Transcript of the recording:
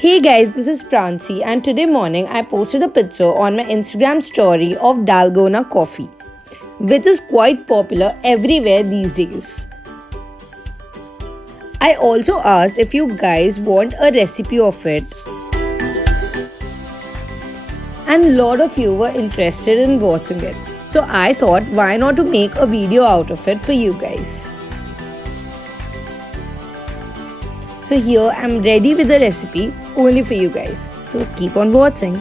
Hey guys, this is Pransi, and today morning I posted a picture on my Instagram story of Dalgona coffee, which is quite popular everywhere these days. I also asked if you guys want a recipe of it, and lot of you were interested in watching it. So I thought why not to make a video out of it for you guys. So here I'm ready with the recipe only for you guys. So keep on watching.